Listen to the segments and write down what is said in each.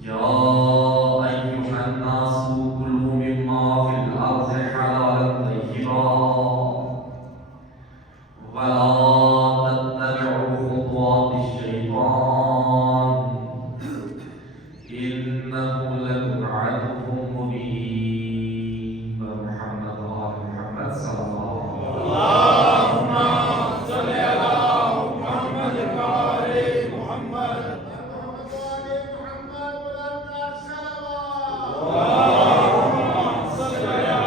يا أيها الناس كلوا مما في الأرض حلالا طيبا ولا تتبعوا خطوات الشيطان إنه لكم عدو مبين. محمد وآل محمد صلى الله عليه وسلم. اللهم صل على محمد وآل محمد. اللهم صل على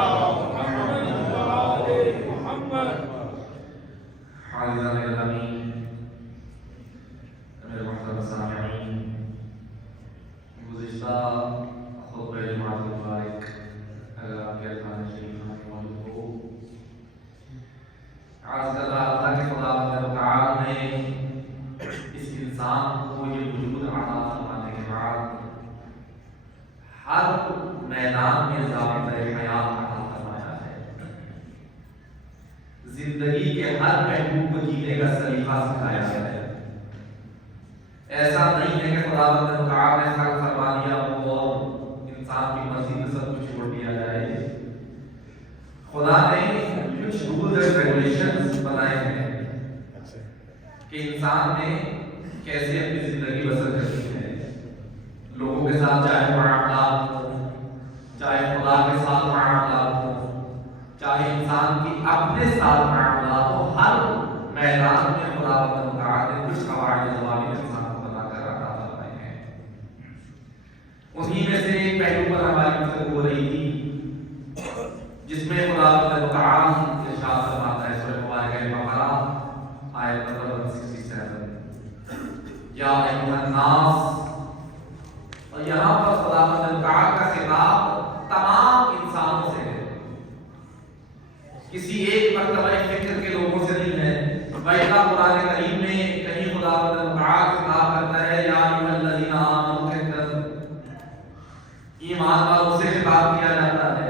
محمد وآل محمد. حاضران گرامی، میرے محترم سامعین، گزشتہ خطبہ جمعۃ المبارک اگر آپ کے خانہ شریف میں موجود ہو، عرض کر رہا تھا کہ خدا تعالی نے اس انسان کو یہ وجود عطا فرمانے کے بعد ہر میدان میں ضابطۂ حیات عطا فرمایا ہے، زندگی کے ہر پہلو کو جینے کا سلیقہ سکھایا ہے۔ ایسا نہیں ہے کہ خدا تعالی نے خلق فرما دیا ہو اور انسان کی مرضی میں سب کچھ چھوڑ دیا جائے۔ خدا نے کچھ رولز اینڈ ریگولیشنز بنائے ہیں کہ انسان نے کیسے اپنی زندگی بسر کرنی ہے، لوگوں کے ساتھ چاہے معاملات ہوں، چاہے خدا کے ساتھ معاملات ہوں، چاہے انسان کی اپنے ساتھ معاملات ہوں، ہر میدان میں خدا تعالی نے کچھ قواعد ضوابط انسان کو بنا کر عطا فرمائے ہیں۔ انہی میں سے ایک پہلو پر ہماری گفتگو ہو رہی تھی جس میں خدا تعالی ارشاد فرماتا ہے سورہ مبارکہ بقرہ آیت نمبر 167، یا ایھا الناس، اور یہاں پر خدا تعالی کا خطاب تمام انسانوں سے ہے، کسی ایک مرتبہ فکر کے لوگوں سے نہیں ہے۔ بلکہ قرآن کریم میں کہیں خدا تعالی خطاب کرتا ہے یا ایھا الذین آمنوا، ایمان والوں سے خطاب کیا جاتا ہے،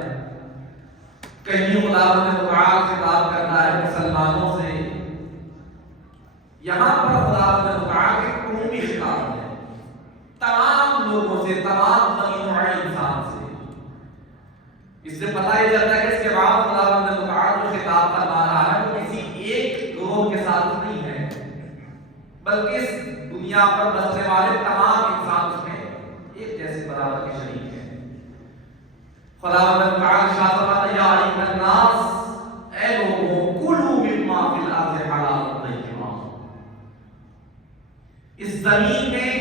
کہیں خدا تعالی خطاب کرتا ہے مسلمانوں سے، یہاں پر خدا تعالی کے عمومی خطاب ہے تمام لوگوں سے، تمام بنی نوع انسان سے۔ اس سے پتہ یہ چلتا ہے کہ اس کے بعد خدا تعالی جو خطاب فرما رہا ہے وہ کسی ایک گروہ کے ساتھ نہیں ہے، بلکہ اس دنیا پر بسنے والے تمام انسان اس میں ایک جیسے برابر کے شریک ہیں۔ خدا تعالی شاہ فرماتا ہے یا ایھا الناس، اے لوگوں، کلوا مما فی الارض حلالا طیبا، اس زمین میں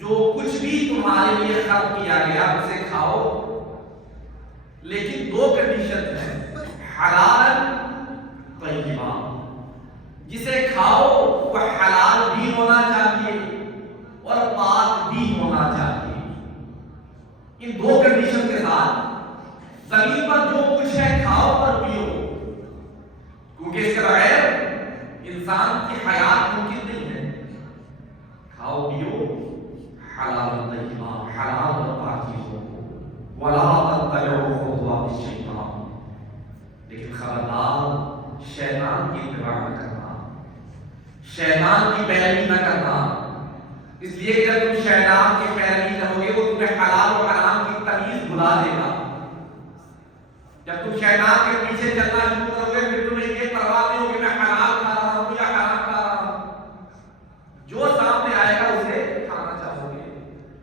جو کچھ بھی تمہارے لیے خلق کیا گیا اسے کھاؤ، لیکن دو کنڈیشن ہیں، حلالا طیبا، جسے کھاؤ وہ حلال بھی ہونا چاہیے اور پاک بھی ہونا چاہیے۔ ان دو کنڈیشن کے ساتھ زمین پر جو کچھ ہے کھاؤ اور پیو، کیونکہ اس کے بغیر انسان کی حیات ممکن نہیں ہے۔ کھاؤ پیو حلال طیبا، حلال اور پاک چیزوں کو، ولا تتبعوا خطوات الشیطان، لیکن خبردار شیطان کی اتباع نہ کرنا، شیطان کی پیروی نہ کرنا، اس لیے کہ جب تم شیطان کی پیروی کرو گے وہ تمہیں حلال و حرام کی تمیز بھلا دے گا۔ جب تم شیطان کے پیچھے چلنا شروع کرو گے پھر تمہیں یہ پرواہ نہیں ہوگی میں حلال کھا رہا ہوں یا حرام کھا رہا ہوں، جو سامنے آئے گا اسے کھانا چاہو گے۔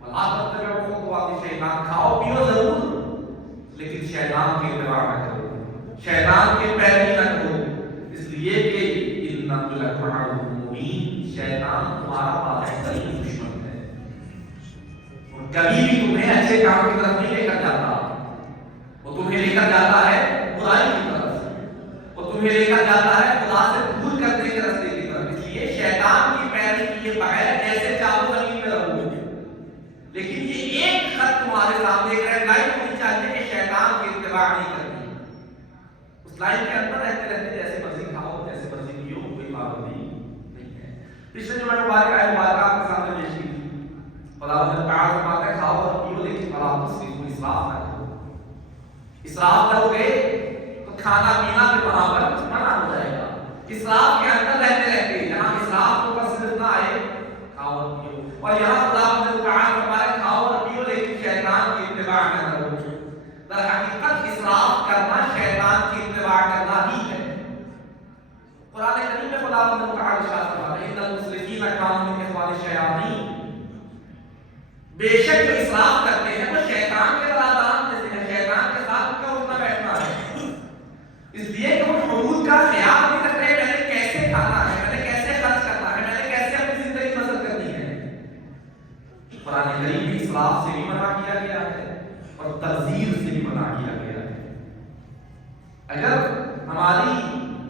ولا تتبعوا خطوات الشیطان، کھاؤ پیو ضرور لیکن شیطان کی اتباع نہ کرو، شیطان کی پیروی نہ کرو، اس لیے کہ انہ لکم عدو مبین، شیطان تمہارا واضح ترین دشمن ہے، اور کبھی بھی تمہیں اچھے کام کی طرف نہیں لے کر جاتا، وہ تمہیں لے کر جاتا ہے برائی کی طرف، وہ تمہیں لے کر جاتا ہے خدا سے دور کرنے کے راستے کی طرف۔ اس لیے شیطان کی پیروی کیے بغیر ایسے چاروں زمین میں رہو، لیکن یہ ایک خط تمہارے سامنے ایک ریڈ لائن ہونی چاہیے کہ شیطان کی اتباع نہیں کرنی، اس لائن کے اندر رہتے رہتے جیسے مرضی کھاؤ جیسے مرضی پیو، کوئی پابندی نہیں ہے۔ پچھلے جو میں مبارک آئے مبارکہ آپ کے سامنے پیش کی تھی، خدا تعالی فرماتا ہے کھاؤ اور پیو لیکن فلا تسرفوا، اسراف نہ کرو، اسراف کرو گے تو کھانا پینا پھر وہاں پر منع ہو جائے گا۔ اسراف کے اندر رہتے رہتے جہاں اسراف کو صرف نہ آئے کھاؤ اور پیو، اور یہاں خدا تعالی فرماتا ہے کھاؤ منع کیا گیا ہے اور تبذیر سے بھی منع کیا گیا ہے۔ اگر ہماری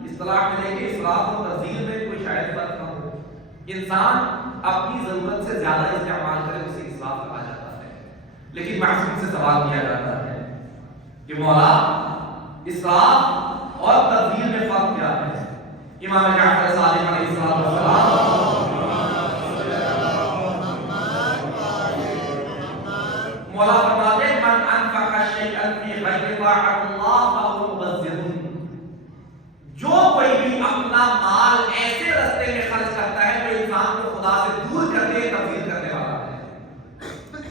اصطلاح میں دیکھیں اسراف اور تبذیر میں کوئی شاید فرق نہ ہو، انسان اپنی ضرورت سے زیادہ استعمال کرے اسے اسراف کہا جاتا ہے، لیکن معصوم سے سوال کیا جاتا ہے کہ مولا اسراف اور تبذیر میں فرق کیا ہے؟ امام جعفر صادق علیہ السلام مولا فرماتے ہیں من انفق شیئا فی غیر طاعت اللہ فهو مبذر، جو کوئی بھی اپنا مال ایسے رستے میں خرچ کرتا ہے جو انسان کو خدا سے دور کرنے تبذیر کرنے والا ہے،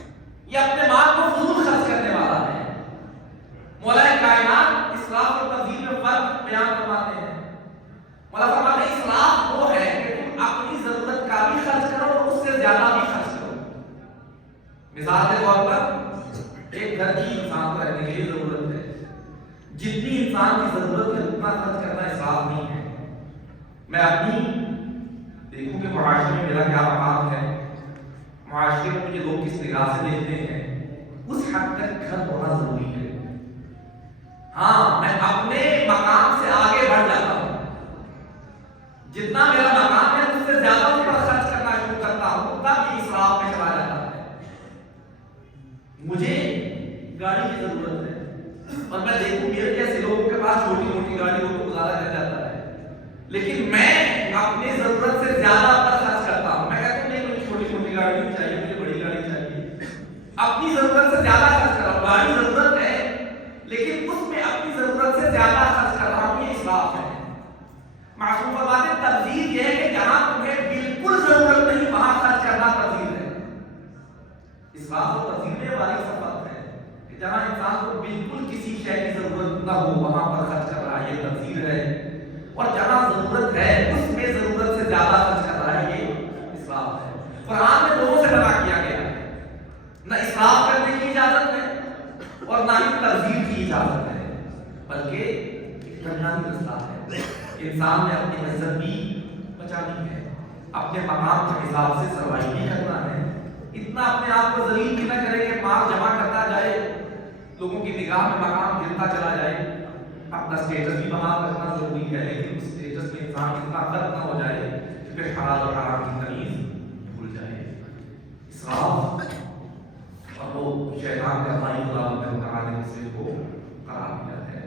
یہ اپنے مال کو فضول خرچ کرنے والا ہے۔ مولا کائنات اسراف اور تبذیر میں فرق بیان فرماتے ہیں۔ مولا فرماتے ہیں اسراف وہ ہے کہ تم اپنی ضرورت کا بھی خرچ کرو اور اس سے زیادہ بھی خرچ کرو۔ مثال کے طور پر ایک گھر کی انسان کو رہنے کے لیے ضرورت ہے، جتنی انسان کی ضرورت ہے اتنا خرچ کرنا اسراف نہیں ہے۔ میں اپنی دیکھوں کہ معاشرے میں میرا کیا مقام ہے، معاشرے میں مجھے لوگ کس نگاہ سے دیکھتے ہیں، اس حد تک گھر ہونا ضروری ہے۔ ہاں میں اپنے مقام سے آگے بڑھ جاتا ہوں، جتنا میرا مقام ہے اس سے زیادہ اس پر خرچ کرنا شروع کرتا ہوں، تب یہ اسراف میں چلا جاتا ہے۔ مجھے گاڑی کی ضرورت ہے اور میں دیکھوں میرے جیسے لوگوں کے پاس چھوٹی موٹی گاڑی ہو تو گزارا کر جاتا ہے، لیکن میں اپنی ضرورت سے زیادہ پر خرچ کرتا ہوں۔ میں کہتا ہوں نہیں مجھے چھوٹی موٹی گاڑی نہیں چاہیے، مجھے بڑی گاڑی چاہیے۔ اپنی ضرورت سے زیادہ خرچ کر رہا ہوں، گاڑی ضرورت ہے لیکن اس میں اپنی ضرورت سے زیادہ خرچ کر رہا ہوں، یہ اسراف ہے۔ معصوم فرماتے ہیں تبذیر یہ ہے کہ جہاں تمہیں بالکل ضرورت نہیں وہاں خرچ کرنا تبذیر ہے۔ اسراف اور تبذیر میں باریک سا فرق ہے کہ جہاں انسان کو بالکل کسی شے کی ضرورت نہ ہو وہاں پر خرچ کر رہا ہے، یہ تبذیر ہے، اور جہاں ضرورت ہے اس میں ضرورت سے زیادہ خرچ کر رہا ہے، یہ اسراف ہے۔ قرآن میں دونوں سے منع کیا گیا ہے، نہ اسراف کرنے کی اجازت ہے اور نہ ہی تبذیر کی اجازت ہے، بلکہ ایک درمیانی رستہ ہے۔ انسان نے اپنی عزت بھی بچانی ہے، اپنے مقام کے حساب سے سروائی بھی کرنا ہے، اتنا اپنے آپ کو ذلیل بھی نہ کرے کہ مال جمع کرتا جائے، لوگوں کی نگاہ میں مقام گرتا چلا جائے۔ اپنا سٹیٹس بھی بحال رکھنا ضروری ہے، لیکن اس سٹیٹس میں انسان اتنا غلط نہ ہو جائے کہ پھر حلال اور حرام کی تمیز بھول جائے۔ اسراف اور وہ شیطان کا بھائی خدا تعالی نے اسے کو قرار دیا ہے۔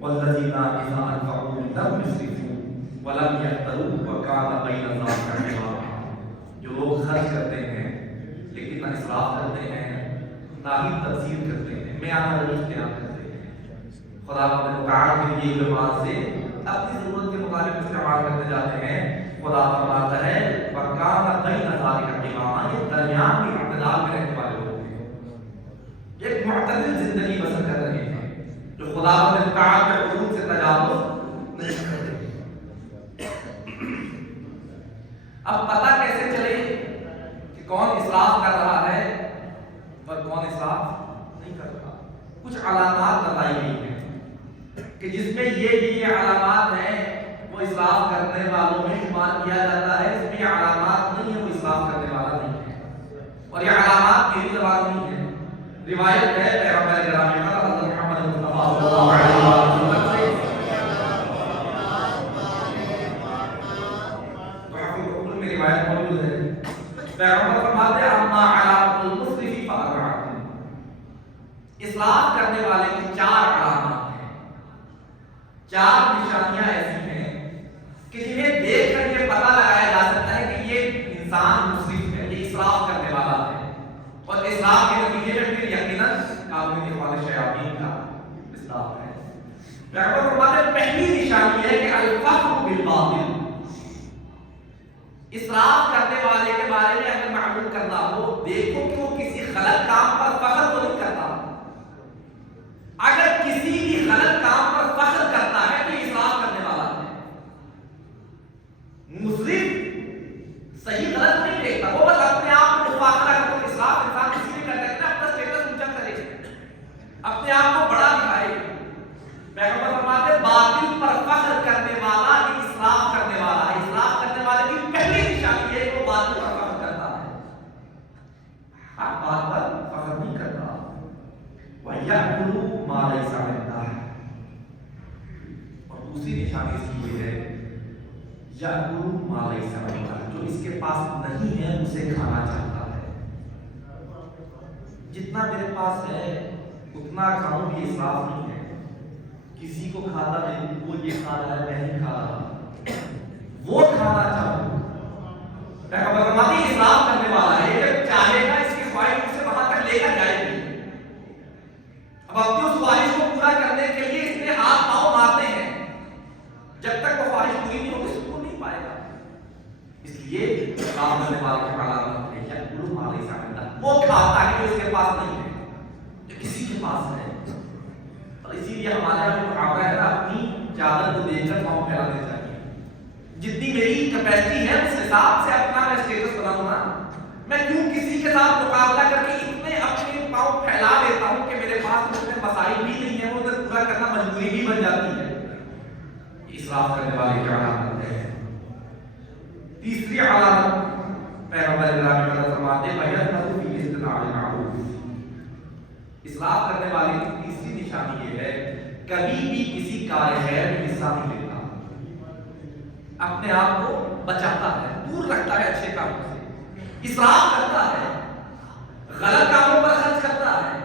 والذین اذا انفقوا لم يسرفوا ولم يقتروا وكان بين ذلك قواما، جو لوگ خرچ کرتے ہیں لیکن نہ اسراف کرتے ہیں نہ ہی تبذیر کرتے ہیں، میانہ روی اختیار کرتے ہیں، خدا تعالی کے لیے بات سے اپنی ضرورت کے مطابق استعمال کرتے جاتے ہیں۔ خدا فرماتا ہے وَكَانَ بَيْنَ ذَلِكَ قِوَامًا، یہ درمیان میں اعتدال میں رہنے والے لوگ ہیں، ایک معتدل زندگی بسر کر رہے ہیں جو خدا تعالی کے حدود سے تجاوز نہیں کرتے۔ اب پتہ کیسے چلے کہ کون اسراف کر رہا ہے اور کون اسراف نہیں کر رہا؟ کچھ علامات بتائی گئی ہیں کہ جس میں یہ علامات ہیں وہ اسراف کرنے والوں میں شمار کیا جاتا ہے، جس میں یہ علامات نہیں ہے وہ اسراف کرنے والا نہیں ہے، اور یہ علامات میری زبان نہیں ہے، روایت ہے پیغمبر گرامی کا حضرت محمد مصطفیٰ صلی اللہ علیہ وسلم سے، روایت موجود ہے۔ پیغمبر فرماتے ہیں اما علامۃ المسرف فاربعۃ، اسراف کرنے والے کی 4 علامات ہیں، 4 نشانیاں ایسی ہیں کہ جنہیں دیکھ کر یہ پتہ لگایا جا سکتا ہے کہ یہ انسان مسرف ہے، یہ اسراف کرنے والا ہے، اور اسراف کے نتیجے میں پھر یقیناً کام کے والے شیاطین کا اسراف ہے۔ پیغمبر فرماتے ہیں پہلی نشانی ہے کہ الفخر بالباطل، اسراف کرنے والے کے بارے میں اگر معلوم کرنا ہو دیکھو کہ وہ کسی غلط کام پر فخر تو نہیں کرتا، اگر کسی بھی غلط کام پر فخر کرتا ہے تو اسراف کرنے والا ہے۔ مسرف صحیح غلط نہیں دیکھتا، وہ بس اپنے آپ کو مفاخرہ کرتا ہے۔ اسراف انسان کسی بھی کرتا ہے کہ اپنا سٹیٹس اونچا کرے، اپنے آپ کو بڑا دکھائے۔ پیغمبر فرماتے ہیں باطل پر فخر کرنے والا ہی اسراف کرنے والا ہے۔ اسراف کرنے والے کی پہلی نشانی ہے کہ وہ باطل پر فخر کرتا ہے، ہر بات یأکل ما لیس عنده، اور دوسری نشانی اس کی یہ ہے یأکل ما لیس عنده، جو اس کے پاس نہیں ہے اسے کھانا چاہتا ہے۔ جتنا میرے پاس ہے اتنا کھاؤں بھی اسراف نہیں ہے، کسی کو کھاتا نہیں، وہ یہ کھا رہا ہے میں نہیں کھا رہا، وہ کھانا چاہوں۔ پیغمبر فرماتے ہیں اسراف کرنے والا ہے جب چاہے گا اس کی خواہش اسے وہاں تک لے کر جائے گی، اب اپنی اس خواہش کو پورا کرنے کے لیے اس میں ہاتھ پاؤں مارتے ہیں، جب تک وہ خواہش پوری نہیں ہوگی سکون نہیں پائے گا۔ اس لیے اسراف کرنے والے کی علامت ہے یأکل ما لیس عنده، وہ کھاتا ہے جو اس کے پاس نہیں ہے، جو کسی کے پاس ہے۔ اور اسی لیے ہمارے یہاں جو محاورہ ہے نا، اپنی چادر کو دیکھ کر پاؤں پھیلانے چاہیے۔ جتنی میری کیپیسٹی ہے اس حساب سے اپنا میں اسٹیٹس بناؤں نا، میں کیوں کسی کے ساتھ مقابلہ کر کے اتنے اپنے پاؤں پھیلا دیتا ہوں کہ میرے پاس اتنے مسائل بھی نہیں ہے، وہ ادھر پورا کرنا مجبوری بھی بن جاتی ہے۔ اسراف کرنے والے کی علامت ہے۔ تیسری علامت پیغمبر گرامی صلی اللہ علیہ وسلم فرماتے ہیں استناع المعروف، اسراف کرنے والے کی تیسری نشانی یہ ہے کبھی بھی کسی کار خیر میں حصہ نہیں لیتا، اپنے آپ کو بچاتا ہے، دور رکھتا ہے اچھے کاموں سے، اسراف کرتا ہے، غلط کاموں پر خرچ کرتا ہے،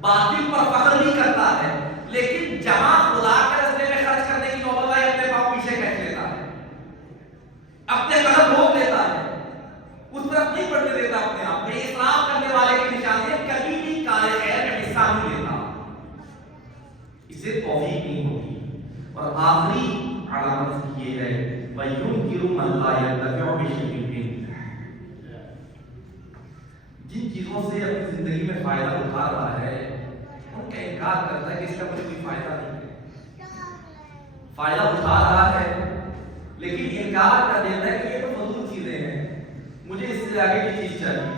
باطل پر فخر نہیں کرتا ہے، لیکن جہاں خدا کے راستے میں خرچ کرنے کی نوبت آئے اپنے پاؤں پیچھے کھینچ لیتا ہے، اپنے قدم روک لیتا ہے، اس طرف نہیں بڑھنے دیتا اپنے آپ میں۔ اسراف کرنے والے کی نشانی ہے کبھی بھی کار خیر میں حصہ نہیں لیتا، اسے توفیق نہیں ہوگی۔ اور آخری علامت یہ ہے وَيُنْكِرُ مَنْ لَا يَنْتَفِعُ بِشَيْءٍ مِّنْهُ، جن چیزوں سے اپنی زندگی میں فائدہ اٹھا رہا ہے ان کا انکار کرتا ہے کہ اس کا مجھے کوئی فائدہ نہیں ہے، فائدہ اٹھا رہا ہے لیکن انکار کر دیتا ہے کہ یہ تو فضول چیزیں ہیں، مجھے اس سے آگے کی چیز چاہیے،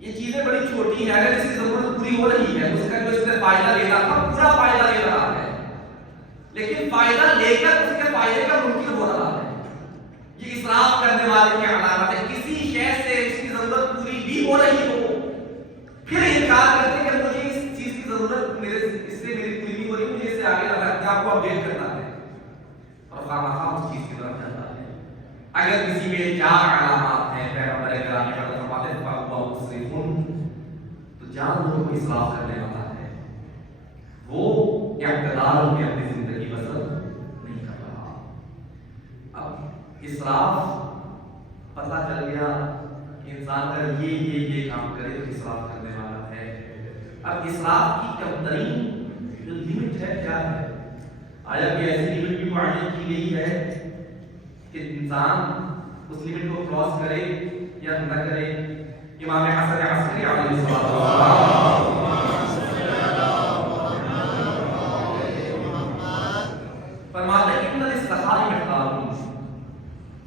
یہ چیزیں بڑی چھوٹی ہیں، اگر اس کی ضرورت پوری ہو رہی ہے اس کا جو اس نے فائدہ لینا تھا پورا فائدہ لے رہا ہے، لیکن فائدہ لے کر اس کے فائدے کا منکر ہو رہا ہے۔ یہ اسراف کرنے والے کی علامت ہے، کسی شے سے اس کی ضرورت پوری بھی ہو رہی ہو پھر انکار کرتے کہ مجھے اس چیز کی ضرورت اس سے میری پوری نہیں ہو رہی، مجھے اس سے آگے اپنے آپ کو اپڈیٹ کرنا ہے، اور خواہ اس چیز کی طرف جاتا ہے۔ اگر کسی میں چار علامات ہیں پیغمبر گرامی صلی اللہ علیہ وسلم تو جان لو وہ اسراف کرنے والا ہے، وہ اعتدال میں اپنی زندگی بسر نہیں کر رہا۔ اب اسراف پتہ چل گیا کہ انسان اگر یہ کام کرے تو اسراف کرنے والا ہے۔ اب اسراف کی کم ترین جو لمٹ ہے کیا ہے؟ آیا کہ ایسی لمٹ بھی معین کی گئی ہے کہ انسان اس لمٹ کو کراس کرے یا نہ کرے؟ امام حسن عسکری علیہ السلام فرماتے ہیں ان الاستخار مقدار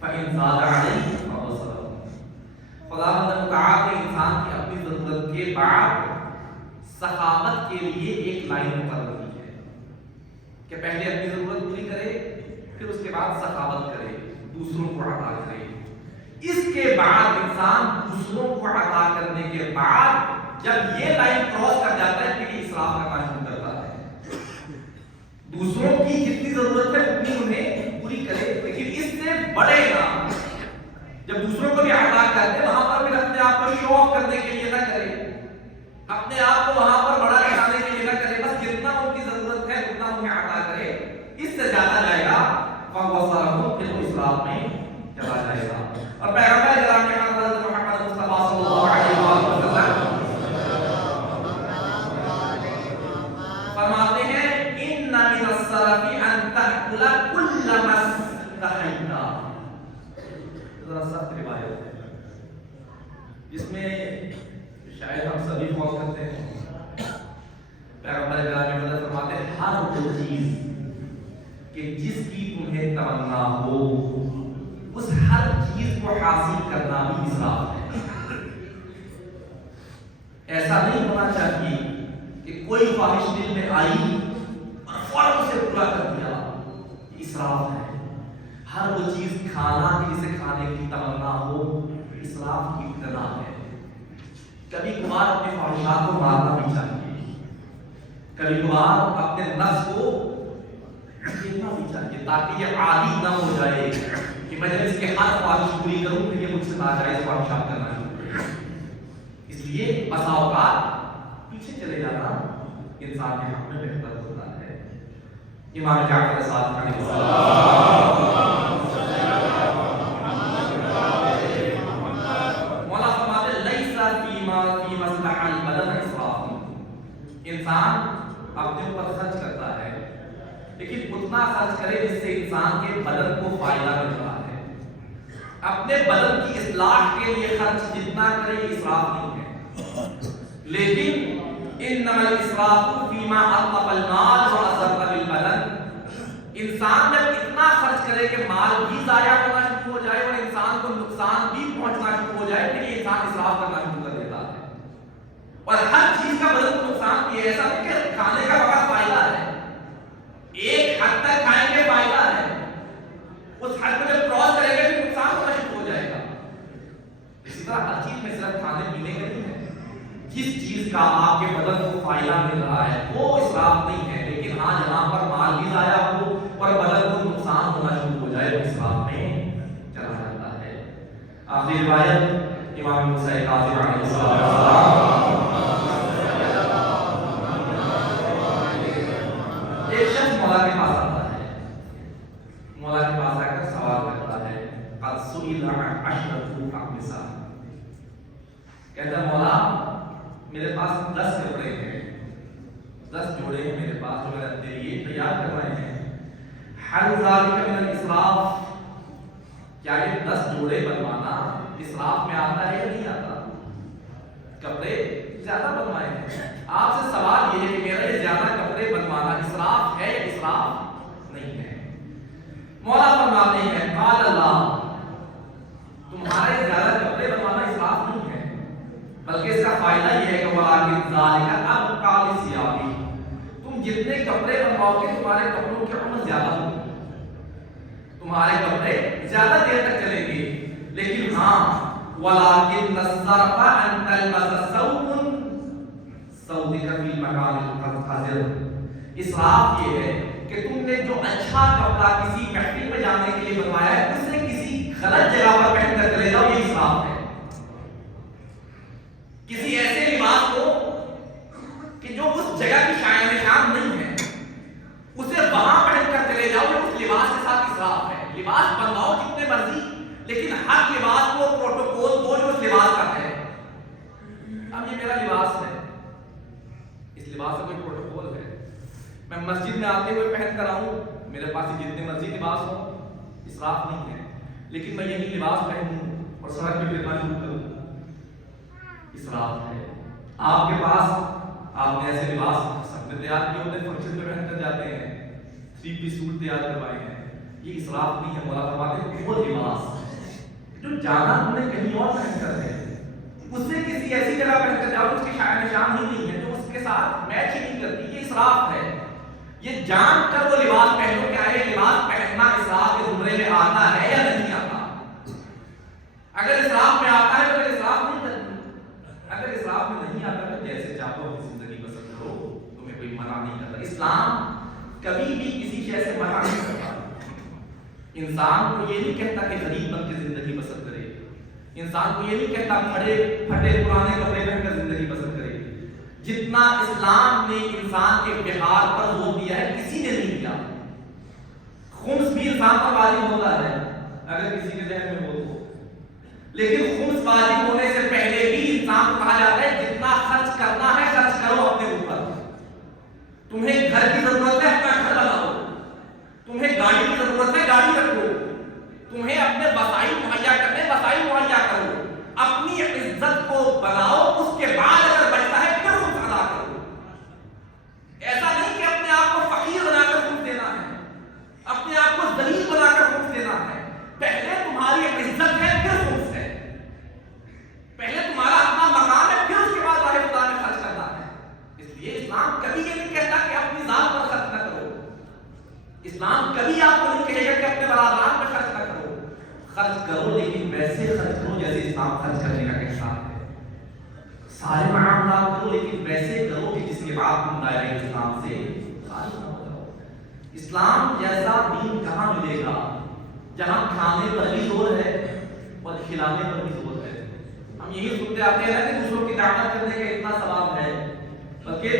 فإن زاد علیہ فهو صدقہ، خداوند متعال نے انسان کی اپنی ضرورت کے بعد سخاوت کے لیے ایک لائن مقرر کی ہے کہ پہلے اپنی ضرورت پوری کرے پھر اس کے بعد سخاوت کرے، دوسروں کو عطا کرے، اس کے بعد انسان دوسروں کو عطا کرنے کے بعد جب یہ لائن کراس کر جاتا ہے پھر اسراف کرنا شروع کرتا ہے۔ دوسروں کی جتنی ضرورت ہے اتنی انہیں پوری کرے، لیکن اس سے بڑے گا جب دوسروں کو بھی عطا کرتے وہاں پر پھر اپنے آپ کو شو آف کرنے کے لیے نہ کرے، اپنے آپ کو وہاں پر بڑا دکھانے کے لیے نہ کرے، بس جتنا ان کی ضرورت ہے اتنا انہیں عطا کرے، اس سے زیادہ جائے گا فَهُوَ صَرَفٌ، پھر وہ اسراف میں چلا جائے گا۔ اور پیغمبر گرامی حضرت محمد مصطفیٰ صلی اللہ علیہ وسلم فرماتے ہیں ان من السرف ان تأکل کل ما استحیت، ذرا سخت روایت ہے جس میں شاید ہم سبھی فوت کرتے ہیں۔ پیغمبر گرامی حضرت فرماتے ہیں ہر وہ چیز کہ جس کی تمہیں تمنا ہو اس ہر چیز کو حاصل کرنا بھی اسراف ہے۔ ایسا نہیں ہونا چاہیے کہ کوئی خواہش دل میں آئی اور فوراً اسے پورا کر دیا، اسراف ہے۔ ہر وہ چیز کھانا جسے کھانے کی تمنا ہو اسراف کی ابتدا ہے۔ کبھی کبھار اپنے خواہشات کو مارنا بھی چاہیے، کبھی کبھار اپنے نفس کو دیکھنا بھی چاہیے تاکہ یہ عادی نہ ہو جائے کہ میں جب اس کے ہر خواہش پوری کروں تو یہ مجھ سے ناجائز خواہشات کرنا شروع کرے. اس لیے بسا اوقات پیچھے چلے جانا انسان کے حق میں بہتر ہوتا ہے. امام جعفر صادق علیہ السلام مولا فرماتے لیسا فیما فی مصلح البدن اسراف. انسان اپنے اوپر خرچ کرتا ہے لیکن اتنا خرچ کرے جس سے انسان کے بدن کو فائدہ مل رہا ہے. اپنے بدن کی اصلاح کے لیے خرچ جتنا کرے یہ اسراف نہیں ہے. لیکن انما الاسراف فيما اطلب المال واضر بالبدن. انسان جب اتنا خرچ کرے کہ مال بھی ضائع ہونا شروع ہو جائے اور انسان کو نقصان بھی پہنچنا شروع ہو جائے پھر یہ انسان اسراف کرنا شروع کر دیتا ہے. اور ہر چیز کا بدن کو نقصان بھی ہے. ایسا نہیں کہ کھانے کا بہت فائدہ ہے, ایک حد تک کھائیں گے فائدہ ہے, اس حد کو جب کراس کریں گے پھر نقصان ہونا شروع ہو جائے گا. اسی طرح ہر چیز میں صرف کھانے پینے کا نہیں ہے. جس چیز کا آپ کے بدن کو فائدہ مل رہا ہے وہ اسراف نہیں ہے. لیکن ہاں جہاں پر مال بھی ضائع ہو اور بدن کو نقصان ہونا شروع ہو جائے تو اسراف میں چلا جاتا ہے. آخری روایت امام موسیٰ کاظم علیہ السلام. ایک شخص مولا کے پاس آتا ہے, مولا کے پاس آ کر سوال کرتا ہے قد سئل عن عشرة أقمصة. کہتا ہے مولا میرے پاس 10 کپڑے ہیں, 10 جوڑے ہیں میرے پاس جو میں نے تیرے لیے تیار کروائے ہیں. هل ذلك من الاسراف؟ کیا یہ 10 جوڑے بنوانا اسراف میں آتا ہے یا نہیں آتا؟ کپڑے زیادہ بنوائے ہیں. آپ سے سوال یہ ہے کہ میرا یہ زیادہ کپڑے بنوانا اسراف ہے یا اسراف نہیں ہے؟ مولا فرماتے ہیں قال اللہ, تمہارے زیادہ کپڑے بنوانا اسراف نہیں ہے بلکہ اس کا فائدہ یہ ہے کہ وَلَٰكِنْ ذَلِكَ أَبْقَىٰ لِثِيَابِهِ. تم جتنے کپڑے بنواؤ گے تمہارے کپڑوں کی عمر زیادہ ہوگی, تمہارے کپڑے زیادہ دیر تک چلیں گے. لیکن ہاں وَلَٰكِنْ الصَّرْفَ أَن تَلْبَسَ ثَوْبٌ ثَوْبِكَ فِي الْمَكَانِ الْقَذِرِ. اسراف یہ ہے کہ تم نے جو اچھا کپڑا کسی محفل میں جانے کے لیے بنوایا ہے اسے کسی غلط جگہ پر پہن کر چلے جاؤ, یہ اسراف ہے. کسی ایسے لباس کو کہ جو اس جگہ کی شائن نشان نہیں ہے اسے وہاں پہن کر چلے جاؤ, اس لباس کے ساتھ اسراف ہے. لباس بنواؤ جتنے مرضی لیکن ہر لباس کو پروٹوکول دو جو اس لباس کا ہے. اب یہ میرا لباس ہے, اس لباس کا کوئی پروٹوکول ہے. میں مسجد میں آتے ہوئے پہن کر آؤں, میرے پاس جتنے مرضی لباس ہو اسراف نہیں ہے. لیکن میں یہی لباس پہنوں اور سڑک پہ پھرنا شروع کروں, اسراف ہے. آپ کے پاس آپ نے ایسے لباس سب نے تیار کیے ہوتے ہیں, فنکشن پہ پہن کر جاتے ہیں, 3 پیس سوٹ تیار کروائے ہیں, یہ اسراف نہیں ہے. مولا فرماتے ہیں وہ لباس جو جانا تم نے کہیں اور پہن کر ہے اس سے کسی ایسی جگہ پہن کر جاؤ اس کی شائن نشان ہی نہیں ہے, جو اس کے ساتھ میچ ہی نہیں کرتی, یہ اسراف ہے. یہ جان کر وہ لباس پہنو, کیا یہ لباس پہننا اسراف کے زمرے میں آتا ہے یا نہیں آتا؟ اگر اسراف میں آتا ہے تو اسراف نہیں کرنا, اگر اسراف میں نہیں آتا تو جیسے چاہو اپنی زندگی بسر کرو, تمہیں کوئی منع نہیں کرتا. اسلام کبھی بھی کسی شے سے منع نہیں کرتا. انسان کو یہ نہیں کہتا کہ غریب بن کے زندگی بسر کرے, انسان کو یہ نہیں کہتا پھٹے پرانے کپڑے پہن کر زندگی بسر کرے. جتنا اسلام نے انسان کے بہار پر زور دیا ہے کسی نے نہیں دیا. خمس بھی انسان پر واجب ہوتا ہے اگر کسی کے ذہن میں ہو تو, لیکن خمس واجب ہونے سے پہلے بھی انسان کو کہا جاتا ہے جتنا خرچ کرنا ہے خرچ کرو اپنے اوپر. تمہیں گھر کی ضرورت ہے اپنا گھر بناؤ, تمہیں گاڑی کی ضرورت ہے گاڑی رکھو, تمہیں اپنے وسائل مہیا کرنے وسائل مہیا کرو, اپنی عزت کو بناؤ, اس کے بعد اگر بچتا ہے پھر خمس ادا کرو. ایسا نہیں کہ اپنے آپ کو فقیر بنا کر خمس دینا ہے, اپنے آپ کو ذلیل بنا کر خمس دینا ہے. پہلے تمہاری عزت ہے پھر خمس ہے, پہلے تمہارا اپنا مقام ہے پھر اس کے بعد راہ خدا میں کر لیکن ویسے کرو کہ جس کے بعد تم دائرہ اسلام سے خارج نہ ہو جاؤ۔ اسلام جیسا دین کہاں ملے گا جہاں کھانے پر بھی زور ہے اور کھلانے پر بھی زور ہے۔ ہم یہی سنتے آتے ہیں کہ دوسروں کی دعوت کرنے کا اتنا ثواب ہے، بلکہ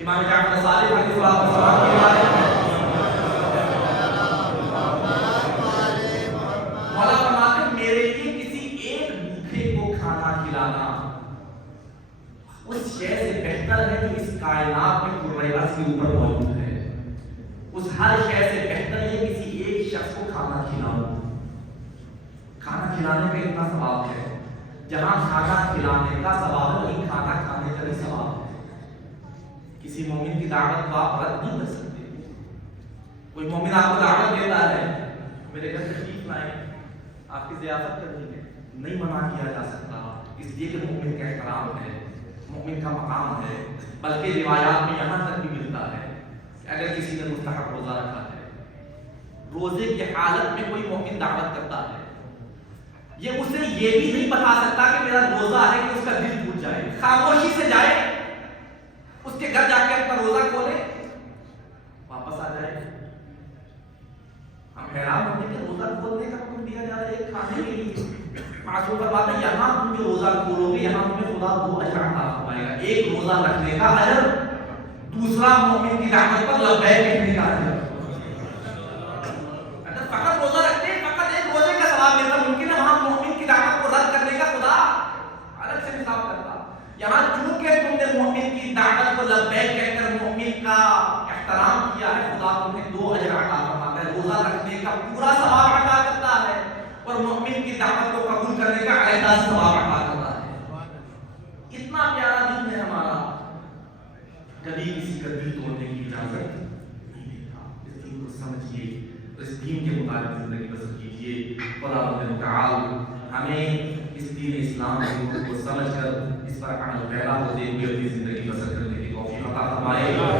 امام جعفر صادق علیہ السلام کی بات ہے مولا فرماتے ہیں میرے لیے کسی ایک بھوکے کو کھانا کھلانا اس شے سے بہتر ہے جو اس کائنات میں کرہ ارض کے اوپر موجود ہے۔ اس ہر شے سے بہتر ہے کسی ایک شخص کو کھانا کھلاؤ۔ کھانا کھلانے کا اتنا ثواب ہے، جہاں کھانا کھلانے کا ثواب ہے وہیں کھانا کھانے کا بھی ثواب ہے۔ کسی مومن کی دعوت کو آپ رد نہیں کر سکتے۔ کوئی مومن آپ کو دعوت دیتا ہے میرے گھر تشریف لائیں، آپ کی ضیافت کرنی ہے، نہیں منع کیا جا سکتا، اس لیے کہ مومن کا احترام ہے، مومن کا مقام ہے۔ بلکہ روایات میں یہاں تک بھی ملتا ہے کہ اگر کسی نے مستحب روزہ رکھا ہے، روزے کی حالت میں کوئی مومن دعوت کرتا ہے، یہ اسے یہ بھی نہیں بتا سکتا کہ میرا روزہ ہے کہ اس کا دل ٹوٹ جائے، خاموشی سے جائے، اس کے گھر جا کے اپنا روزہ کھولے، واپس آ جائے۔ ہم حیران ہوتے ہیں کہ روزہ کھولنے کا حکم دیا جا رہا ہے ایک کھانے کے لیے۔ معصوم پر بات ہے یہاں تم جو روزہ کھولو گے یہاں تمہیں خدا 2 اجر عطا فرمائے گا، ایک روزہ رکھنے کا اجر، دوسرا مومن کی دعوت پر لبیک کہنے کا اجر۔ اگر فقط روزہ رکھتے ہیں فقط ایک روزے کا ثواب ملتا، ممکن ہے وہاں مومن کی دعوت کو رد کرنے کا خدا الگ سے حساب کرتا۔ یہاں چونکہ تم نے مومن کی دعوت کو لبیک کہہ کر مومن کا احترام کیا ہے، خدا تمہیں 2 اجر عطا فرماتا ہے، روزہ رکھنے کا پورا ثواب عطا کرتا ہے اور مومن کی دعوت کو قبول کرنے کا علیحدہ ثواب عطا کرتا ہے۔ اتنا پیارا دین ہے ہمارا، کبھی کسی کا دل توڑنے کی اجازت نہیں دیتا۔ اس دین کو سمجھیے، اس دین کے مطابق زندگی بسر کیجیے۔ خدا تعالی ہمیں اس دین اسلام کو سمجھ کر اس پر عمل پیرا ہوتے ہوئے اپنی زندگی بسر کرنے کی توفیق عطا فرمائے۔